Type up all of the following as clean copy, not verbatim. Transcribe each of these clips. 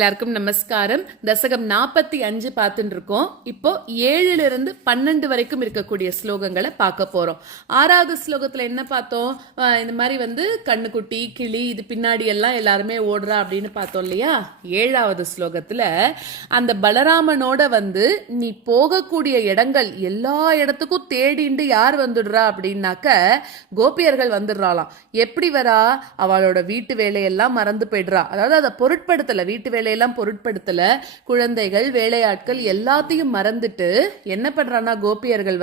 எல்லாருக்கும் நமஸ்காரம். தசகம் 45 பார்த்துட்டு இருக்கோம். இப்போ 7ல இருந்து 12 வரைக்கும் இருக்கக்கூடிய ஸ்லோகங்களை பார்க்க போறோம். 6வது ஸ்லோகத்துல என்ன பார்த்தோம்? இந்த மாதிரி கண்ணுக்குட்டி கிளி இது பின்னாடி எல்லாம் எல்லாருமே ஓடுறா அப்படின்னு பார்த்தோம் இல்லையா? 7வது ஸ்லோகத்துல அந்த பலராமனோட நீ போகக்கூடிய இடங்கள் எல்லா இடத்துக்கும் தேடிண்டு யார் வந்துடுறா அப்படின்னாக்க கோபியர்கள் வந்துடுறாளாம். எப்படி வரா? அவளோட வீட்டு வேலையெல்லாம் மறந்து போயிடுறா. அதாவது அதை பொருட்படுத்தல, வீட்டு வேலையெல்லாம் பொருட்படுத்தல, குழந்தைகள் வேலையாட்கள் எல்லாத்தையும் மறந்துட்டு என்ன பண்றானா கோபியர்கள்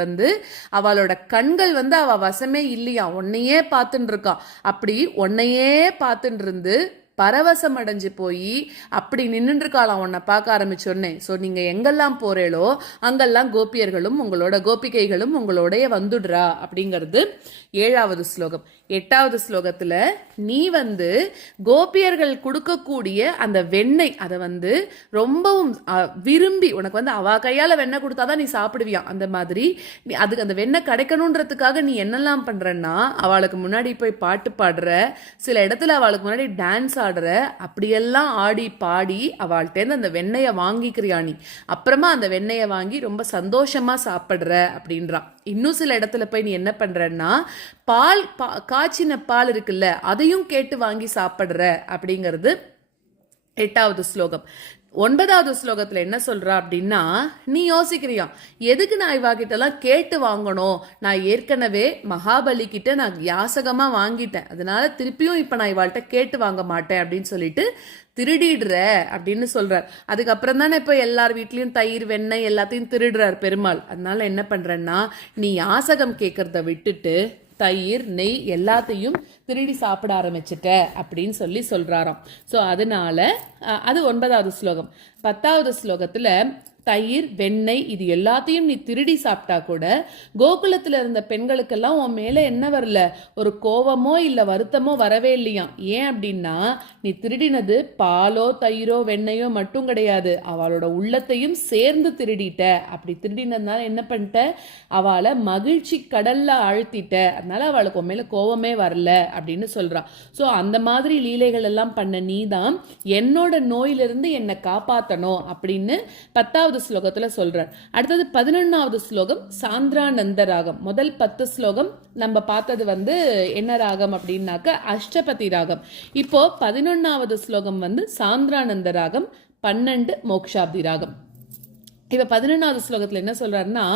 அவளோட கண்கள் அவ வசமே இல்லையா, உன்னையே பார்த்துட்டு இருக்கான். அப்படி உன்னையே பார்த்துட்டு இருந்து பரவசம் அடைஞ்சு போய் அப்படி நின்றுட்டு இருக்காளாம் உன்னை பார்க்க ஆரம்பிச்சோன்னே. ஸோ நீங்க எங்கெல்லாம் போறேளோ அங்கெல்லாம் கோபியர்களும் உங்களோட கோபிகைகளும் உங்களோடைய வந்துடுறா அப்படிங்கிறது 7வது ஸ்லோகம். 8வது ஸ்லோகத்துல நீ கோபியர்கள் கொடுக்கக்கூடிய அந்த வெண்ணெய் அதை ரொம்பவும் விரும்பி உனக்கு அவ கையால வெண்ணெய் கொடுத்தாதான் நீ சாப்பிடுவியான். அந்த மாதிரி அதுக்கு அந்த வெண்ணெய் கிடைக்கணுன்றதுக்காக நீ என்னெல்லாம் பண்றன்னா அவளுக்கு முன்னாடி போய் பாட்டு பாடுற, சில இடத்துல அவளுக்கு முன்னாடி டான்ஸ் ஆடுற, அப்படியெல்லாம் ஆடி பாடி அவள்கிட்ட அந்த வெண்ணெயை வாங்கிக்கிறியா நீ. அப்புறமா அந்த வெண்ணெயை வாங்கி ரொம்ப சந்தோஷமா சாப்பிடுற அப்படின்றான். இன்னும் சில இடத்துல போய் நீ என்ன பண்றன்னா பால் காய்ச்சின பால் இருக்குல்ல அதையும் கேட்டு வாங்கி சாப்பிடுற அப்படிங்கிறது 8வது ஸ்லோகம். 9வது ஸ்லோகத்துல என்ன சொல்றா அப்படின்னா, நீ யோசிக்கிறியா எதுக்கு நான் இவாகிட்டெல்லாம் கேட்டு வாங்கணும், நான் ஏற்கனவே மகாபலி கிட்ட நான் யாசகமா வாங்கிட்டேன், அதனால திருப்பியும் இப்ப நான் இவாள்கிட்ட கேட்டு வாங்க மாட்டேன் அப்படின்னு சொல்லிட்டு திருடிடுற அப்படின்னு சொல்றார். அதுக்கப்புறம் தானே இப்போ எல்லார் வீட்லயும் தயிர் வெண்ணெய் எல்லாத்தையும் திருடுறார் பெருமாள். அதனால என்ன பண்றேன்னா நீ யாசகம் கேட்கறத விட்டுட்டு தயிர் நெய் எல்லாத்தையும் திருடி சாப்பிட ஆரம்பிச்சிட்ட அப்படின்னு சொல்றாராம். ஸோ அதனால அது 9வது ஸ்லோகம். 10வது ஸ்லோகத்துல தயிர் வெண்ணெய் இது எல்லாத்தையும் நீ திருடி சாப்பிட்டா கூட கோகுலத்துல இருந்த பெண்களுக்கெல்லாம் உன் மேல என்ன வரல, ஒரு கோவமோ இல்ல வருத்தமோ வரவே இல்லையாம். ஏன் அப்படின்னா நீ திருடினது பாலோ தயிரோ வெண்ணெயோ மட்டும் கிடையாது, அவளோட உள்ளத்தையும் சேர்ந்து திருடிட்ட. அப்படி திருடினதுனால என்ன பண்ணிட்ட, அவளை மகிழ்ச்சி கடல்ல ஆழ்த்திட்ட. அதனால அவளுக்கு உன் மேல கோவமே வரல அப்படின்னு சொல்றா. ஸோ அந்த மாதிரி லீலைகள் எல்லாம் பண்ண நீதான் என்னோட நோயிலிருந்து என்னை காப்பாத்தணும் அப்படின்னு 10வது ஸ்லோகத்துல சொல்றார். அடுத்தது 11வது ஸ்லோகம் சாந்திரானந்த ராகம். முதல் 10 ஸ்லோகம் நம்ம பார்த்தது என்ன ராகம் அப்படின்னாக்க அஷ்டபதி ராகம். இப்போ 11வது ஸ்லோகம் சாந்திரானந்த ராகம், 12 மோக்ஷாப்தி ராகம். இப்ப 11வது ஸ்லோகத்துல என்ன சொல்றாருன்னா,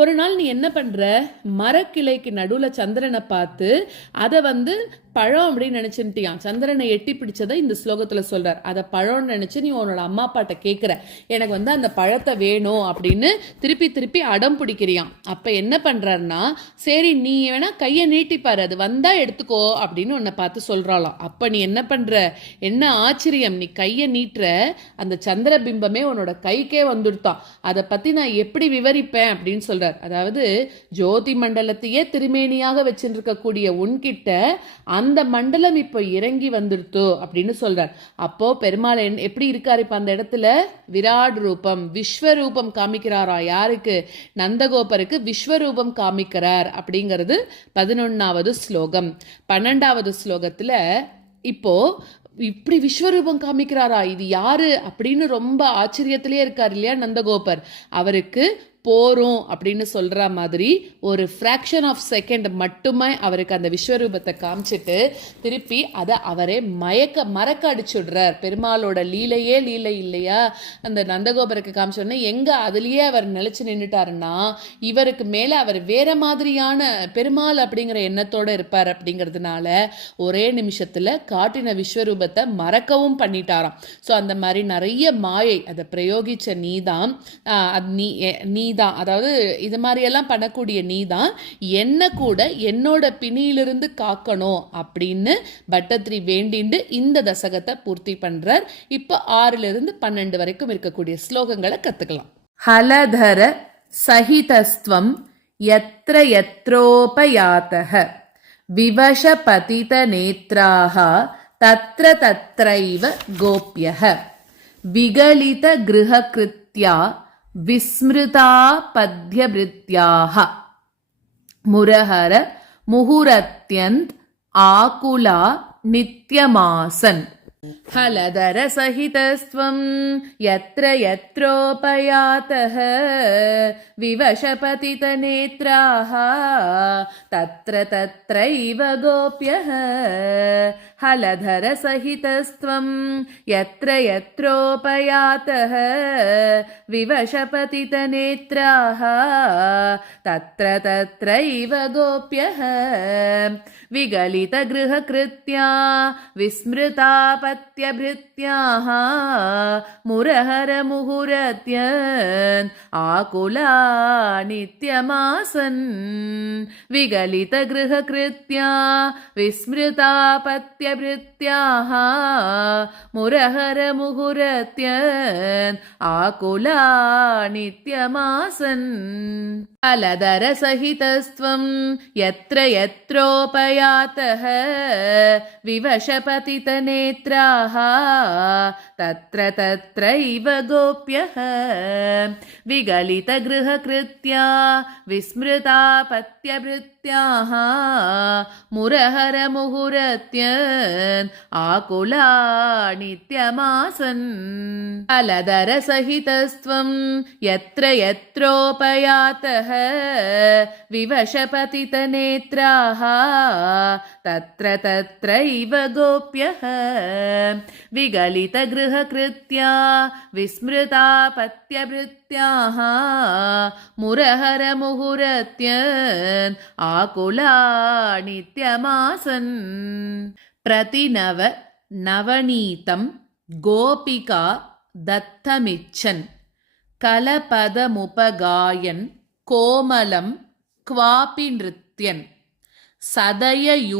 ஒரு நாள் நீ என்ன பண்ற, மரக்கிளைக்கு நடுவுல சந்திரனை பார்த்து அதை பழம் அப்படின்னு நினைச்சுட்டியான். சந்திரனை எட்டி பிடிச்சதை இந்த ஸ்லோகத்துல சொல்றார். அதை பழம்னு நினைச்சு நீ உன்னோட அம்மா அப்பாட்ட கேட்கிற, எனக்கு அந்த பழத்தை வேணும் அப்படின்னு திருப்பி திருப்பி அடம் பிடிக்கிறியான். அப்ப என்ன பண்றாருன்னா, சரி நீ வேணா கையை நீட்டிப்பாரு, அது வந்தா எடுத்துக்கோ அப்படின்னு உன்னை பார்த்து சொல்றாளாம். அப்ப நீ என்ன பண்ற, என்ன ஆச்சரியம், நீ கையை நீட்டுற, அந்த சந்திர பிம்பமே உன்னோட கைக்கே வந்துடுத்தான். அதை பத்தி நான் எப்படி விவரிப்பேன் அப்படின்னு சொல்றார். அதாவது ஜோதி மண்டலத்தையே திருமேனியாக வச்சிருக்கக்கூடிய உன்கிட்ட அந்த மண்டலம் இப்ப இறங்கி வந்துடுத்தோ அப்படின்னு சொல்றார். அப்போ பெருமாள் எப்படி இருக்காரு இப்ப அந்த இடத்துல, விராட் ரூபம் விஸ்வரூபம் காமிக்கிறாரா. யாருக்கு? நந்தகோபருக்கு விஸ்வரூபம் காமிக்கிறார் அப்படிங்கிறது 11வது ஸ்லோகம். 12வது ஸ்லோகத்துல இப்போ இப்படி விஸ்வரூபம் காமிக்கிறாரா, இது யாரு அப்படின்னு ரொம்ப ஆச்சரியத்திலே இருக்காரு இல்லையா நந்தகோபர். அவருக்கு போறோம் அப்படின்னு சொல்ற மாதிரி ஒரு ஃப்ராக்ஷன் ஆஃப் செகண்ட் மட்டுமே அவருக்கு அந்த விஸ்வரூபத்தை காமிச்சிட்டு திருப்பி அதை அவரே மறக்க அடிச்சுடுறார். பெருமாளோட லீலையே லீலை இல்லையா, அந்த நந்தகோபருக்கு காமிச்சோடனே எங்க அதுலயே அவர் நிலைச்சு நின்றுட்டாருன்னா இவருக்கு மேல அவர் வேற மாதிரியான பெருமாள் அப்படிங்கிற எண்ணத்தோட இருப்பார். அப்படிங்கிறதுனால ஒரே நிமிஷத்துல காட்டின விஸ்வரூபத்தை மறக்கவும் பண்ணிட்டாராம். ஸோ அந்த மாதிரி நிறைய மாயை அதை பிரயோகிச்ச நீதான், நீதான், அதாவது இது மாதிரி எல்லாம் பண்ணக்கூடிய நீதான் என்ன கூட என்னோட பிணியிலிருந்து காக்கணும் அப்படின்னு பட்டத்ரி வேண்டிண்டு இந்த தசகத்தை பூர்த்தி பண்றார். இப்ப 6ல இருந்து 12 வரைக்கும் இருக்கக்கூடிய ஸ்லோகங்களை கத்துக்கலாம். ஹலதர சஹிதஸ்த்வம் யத்ர யத்ரோபயாதஹ விவஷ பதித நேத்ராஹ தத்ர தத்ரைவ கோப்யஹ விகலித கிருஹக்ருத்யா விஸ்மிருதா பத்யபிருத்யாஹ முரஹர முஹுரத்யந்த் ஆகுலா நித்யமாசன் हलधरसहितस्त्वं यत्र यत्रोपयातः विवशपतितनेत्राः तत्र तत्रैव गोप्यः हलधरसहितस्त्वं यत्र यत्रोपयातः विवशपतितनेत्राः तत्र तत्रैव गोप्यः विगलितगृहकृत्या विस्मृतापत्यभृत्याः मुरहरमुहुरत्यन् आकुला नित्यमासन् विगलितगृहकृत्या विस्मृतापत्यभृत्याः मुरहरमुहुरत्यन् आकुला नित्यमासन् हलधरसहितस्त्वं यत्र यत्रोपयातः विवशपतितनेत्राः तत्र तत्रैव गोप्यः विगलितगृहकृत्या विस्मृतापत्यभृत्याः मुरहरमुहुरत्यन् आकुला नित्यमासन् हलधरसहितस्त्वं यत्र यत्रोपयातः विवशपतितनेत्राः तत्र तत्रैव गोप्यः विगलितगृहकृत्या विस्मृतापत्यभृत्याः मुरहरमुहुरत्यन् आकुला नित्यमासन् प्रतिनव नवनीतं गोपिका दत्तमिच्छन् कलपदमुपगायन् कोमलं क्वापि नृत्यन्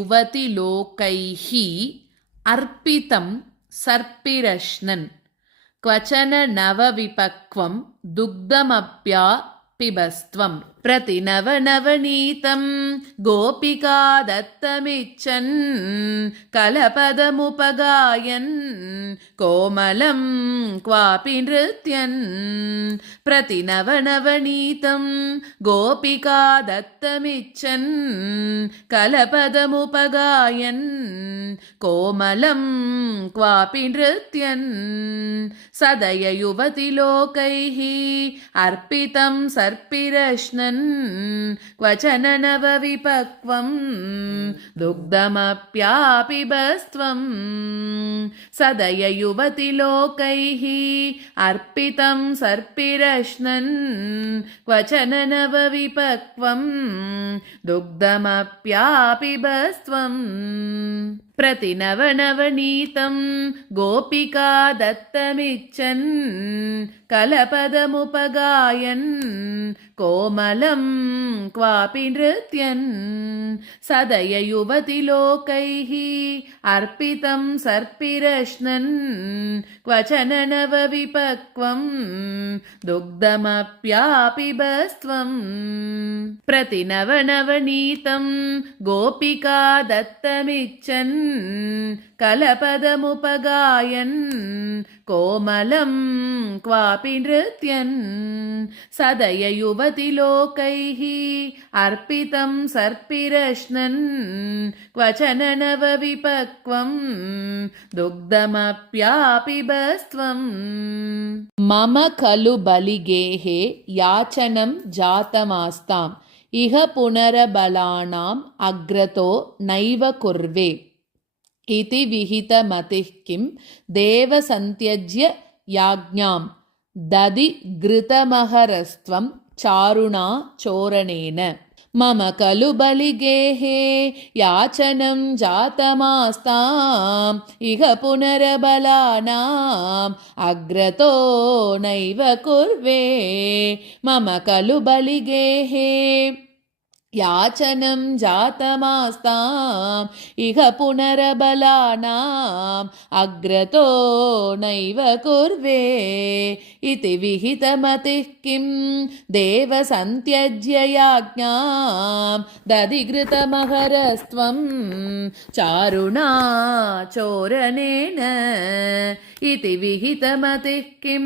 सदययुवतिलोकैः अर्पितं सर्पिरश्नन् क्वचन नवविपक्वं दुग्धमप्यापिबस्त्वम् प्रतिनवनवनीतं गोपिका दत्तमिच्छन् कलपदमुपगायन् कोमलं क्वापि नृत्यन् प्रतिनवनवनीतं गोपिका दत्तमिच्छन् कलपदमुपगायन् कोमलं क्वापि नृत्यन् सदययुवतिलोकैः अर्पितं सर्पिरश्नन् क्वचन नवविपक्वं दुग्धमप्यापिबस्त्वम् सदययुवतिलोकैः अर्पितं सर्पिरश्नन् क्वचन नवविपक्वं दुग्धमप्यापिबस्त्वम् प्रतिनवनवनीतं गोपिका दत्तमिच्छन् कलपदमुपगायन् कोमलं क्वापि नृत्यन् सदययुवतिलोकैः अर्पितं सर्पिरश्नन् क्वचन नवविपक्वं दुग्धमप्यापिबस्त्वम् प्रतिनवनवनीतं गोपिका दत्तमिच्छन् कलपदमुपगायन् कोमलं क्वापि नृत्यन् सदययुवतिलोकैः अर्पितं सर्पिरश्नन् क्वचन नवविपक्वं दुग्धमप्यापिबस्त्वम् मम खलु बलिगेः याचनं जातमास्ताम् इह पुनरबलानाम् अग्रतो नैव कुर्वे इति विहितमतिः किं देवसन्त्यज्य याज्ञां ददि घृतमहरस्त्वं चारुणा चोरणेन मम खलु बलिगेः याचनं जातमास्ताम् इह पुनरबलानाम् अग्रतो नैव कुर्वे मम खलु बलिगेः याचनं जातमास्ताम् इह पुनरबलानाम् अग्रतो नैव कुर्वे इति विहितमतिः किं देवसन्त्यज्य याज्ञां दधिघृतमहरस्त्वं चारुणा चोरणेन इति विहितमतिः किं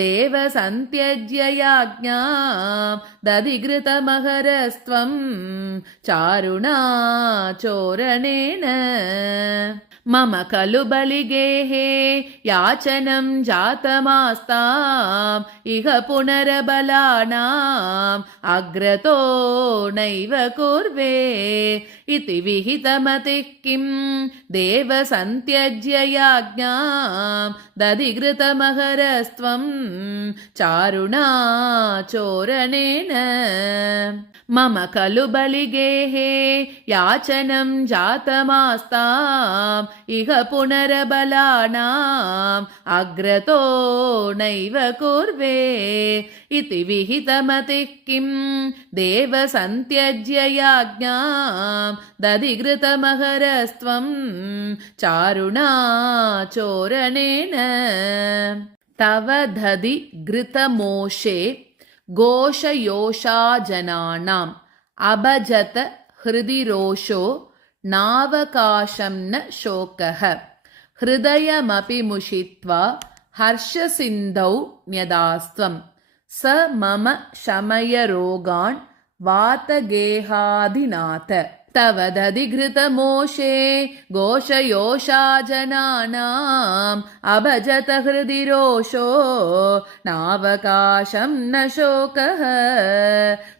देवसन्त्यज्य याज्ञां दधिघृतमहरस्त्वं चारुणा चोरणेन मम खलु बलिगेहे याचनं जातमास्ताम् इह पुनरबलानाम् अग्रतो नैव कुर्वे इति विहितमतिः किं देव सन्त्यज्य याज्ञां दधिघृतमहरस्त्वं चारुणा चोरणेन मम खलु बलिगेहे याचनं जातमास्ताम् इह पुनरबलानाम् अग्रतो नैव कुर्वे इति विहितमतिः किं देव सन्त्यज्य याज्ञां दधिघृतमहरस्त्वं चारुणा चोरणेन तव दधि घृतमोषे घोषयोषाजनानाम् अभजत हृदि रोषो नावकाशं न शोकः हृदयमपि मुषित्वा हर्षसिन्धौ न्यदास्त्वं स मम शमय रोगान् वातगेहाधिनाथ तव दधिघृतमोषे घोषयोषाजनानाम् अभजत हृदि रोषो नावकाशं न शोकः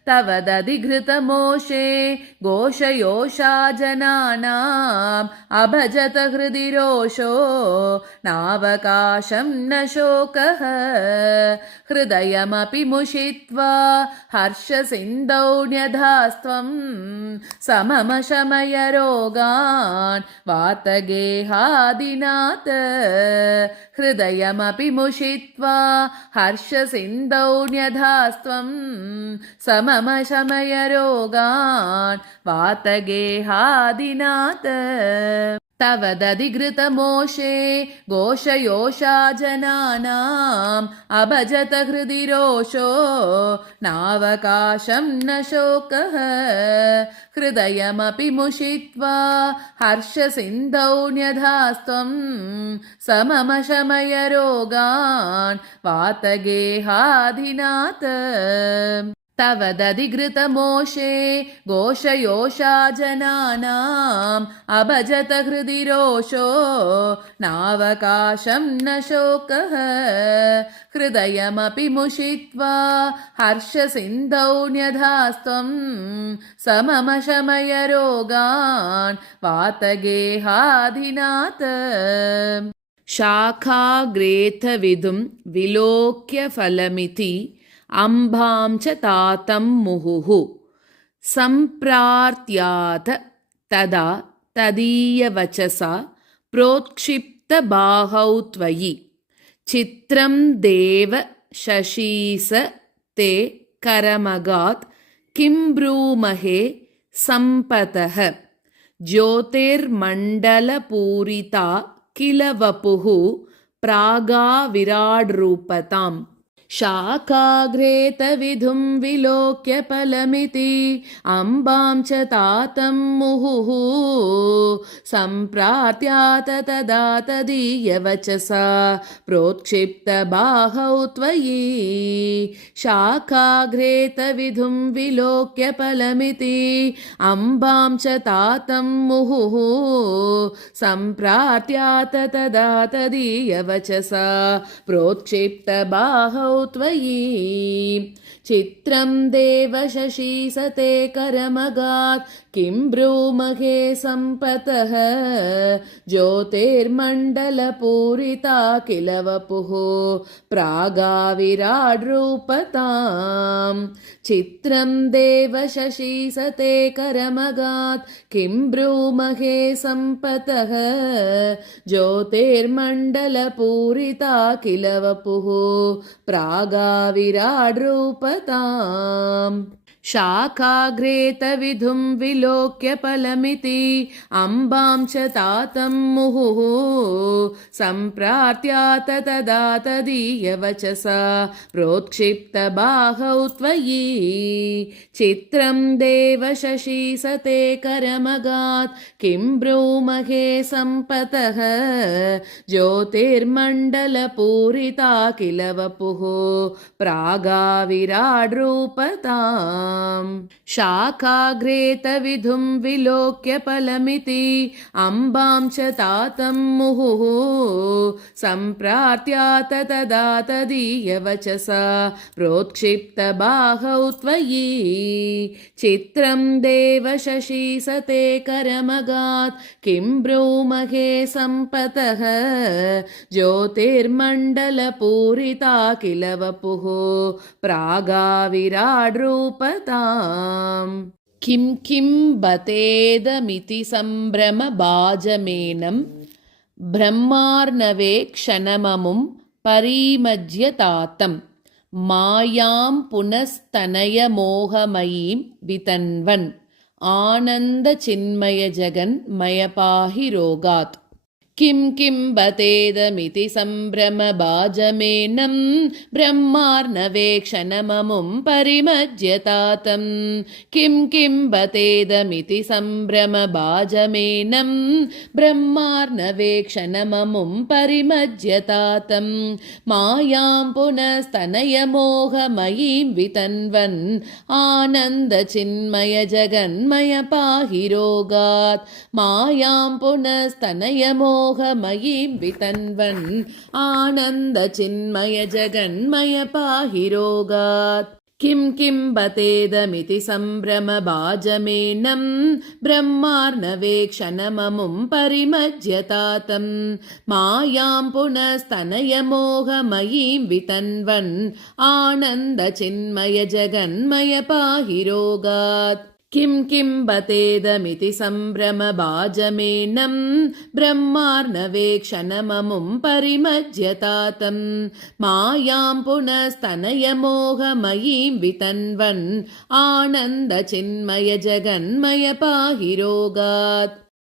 तव दधिघृतमोषे घोषयोषाजनानाम् अभजत हृदि रोषो नावकाशं न शोकः हृदयमपि मुषित्वा हर्षसिन्धौ न्यधास्त्वं समम शमय रोगान् वातगेहादिनाथ हृदयमपि मुषित्वा हर्षसिन्धौ न्यधास्त्वं समम शमय रोगान् वातगेहादिनाथ तव दधिघृतमोषे घोषयोषाजनानाम् अभजत हृदि रोषो नावकाशं न शोकः हृदयमपि मुषित्वा हर्षसिन्धौ न्यधास्त्वं समम शमय रोगान् वातगेहाधिनाथ तव दधिघृतमोषे घोषयोषाजनानाम् अभजत हृदि रोषो नावकाशं न शोकः हृदयमपि मुषित्वा हर्षसिन्धौ न्यधास्त्वं समम शमय रोगान् वातगेहाधिनाथ शाखाग्रेथविधुं विलोक्य फलमिति अम्भां च तातं मुहुः सम्प्रार्थ्याथ तदा तदीयवचसा प्रोत्क्षिप्तबाहौ त्वयि चित्रं देव शशीस ते करमगात् किं ब्रूमहे सम्पतः ज्योतिर्मण्डलपूरिता किल वपुः प्रागाविराड्रूपताम् शाखाग्रेतविधुं विलोक्य फलमिति अम्बां च तातं मुहुः सम्प्रार्थ्याथ तदा तदीयवचसा प्रोत्क्षिप्तबाहौ त्वयि शाखाग्रेतविधुं विलोक्य फलमिति अम्बां च तातं मुहुः सम्प्रार्थ्याथ तदा तदीयवचसा प्रोत्क्षिप्तबाहौ त्वयि चित्रं देव शशीसते करमगात् किं ब्रूमहे सम्पतः ज्योतिर्मण्डलपूरिता किल वपुः प्रागाविराड्रूपताम् चित्रं देव शशीसते करमगात् किं ब्रूमहे सम्पतः ज्योतिर्मण्डलपूरिता किल वपुः प्रागाविराड्रूपताम् शाखाग्रेतविधुं विलोक्य फलमिति अम्बां च तातं मुहुः सम्प्रार्थ्याथ तदा तदीयवचसा प्रोत्क्षिप्तबाहौ त्वयि चित्रं देव शशीसते करमगात् किं ब्रूमहे सम्पतः ज्योतिर्मण्डलपूरिता किल वपुः प्रागाविराड्रूपताम् शाखाग्रेत विधुं विलोक्य फलमिति अम्बां च तातं मुहुः सम्प्रार्त्यात तदा तदीयवचसा प्रोत्क्षिप्तबाहौ त्वयि चित्रं देव शशि सते करमगात् किं ब्रूमहे सम्पतः ज्योतिर्मण्डलपूरिता किल वपुः प्रागाविराड्रूपताम् किं किं बतेदमिति सम्भ्रमभाजमेनं ब्रह्मार्णवे क्षणममुं परिमज्यतातं मायां पुनस्तनयमोहमयीं वितन्वन् आनन्दचिन्मयजगन्मयपाहि रोगात् किं किं बतेदमिति सम्भ्रमभाजमेनं ब्रह्मार्णवे क्षणममुं परिमज्यतातं किं किं बतेदमिति सम्भ्रमभाजमेनं ब्रह्मार्णवे क्षणममुं परिमज्यतातं मायां पुनस्तनयमोहमयीं वितन्वन् आनन्दचिन्मयजगन्मय पाहि रोगात् मायां पुनस्तनयमोहमयीं वितन्वन् आनन्दचिन्मय जगन्मय पाहि रोगात् किं किं बतेदमिति सम्भ्रमभाजमेनं ब्रह्मार्णवे क्षणममुं परिमज्यतातं मायां पुनस्तनयमोहमयीं वितन्वन् आनन्दचिन्मय जगन्मय पाहि रोगात् किं किं बतेदमिति सम्भ्रमभाजमेनं ब्रह्मार्णवे क्षणममुं परिमज्यतातं मायां पुनस्तनयमोहमयीं वितन्वन् आनन्दचिन्मय जगन्मय पाहि रोगात्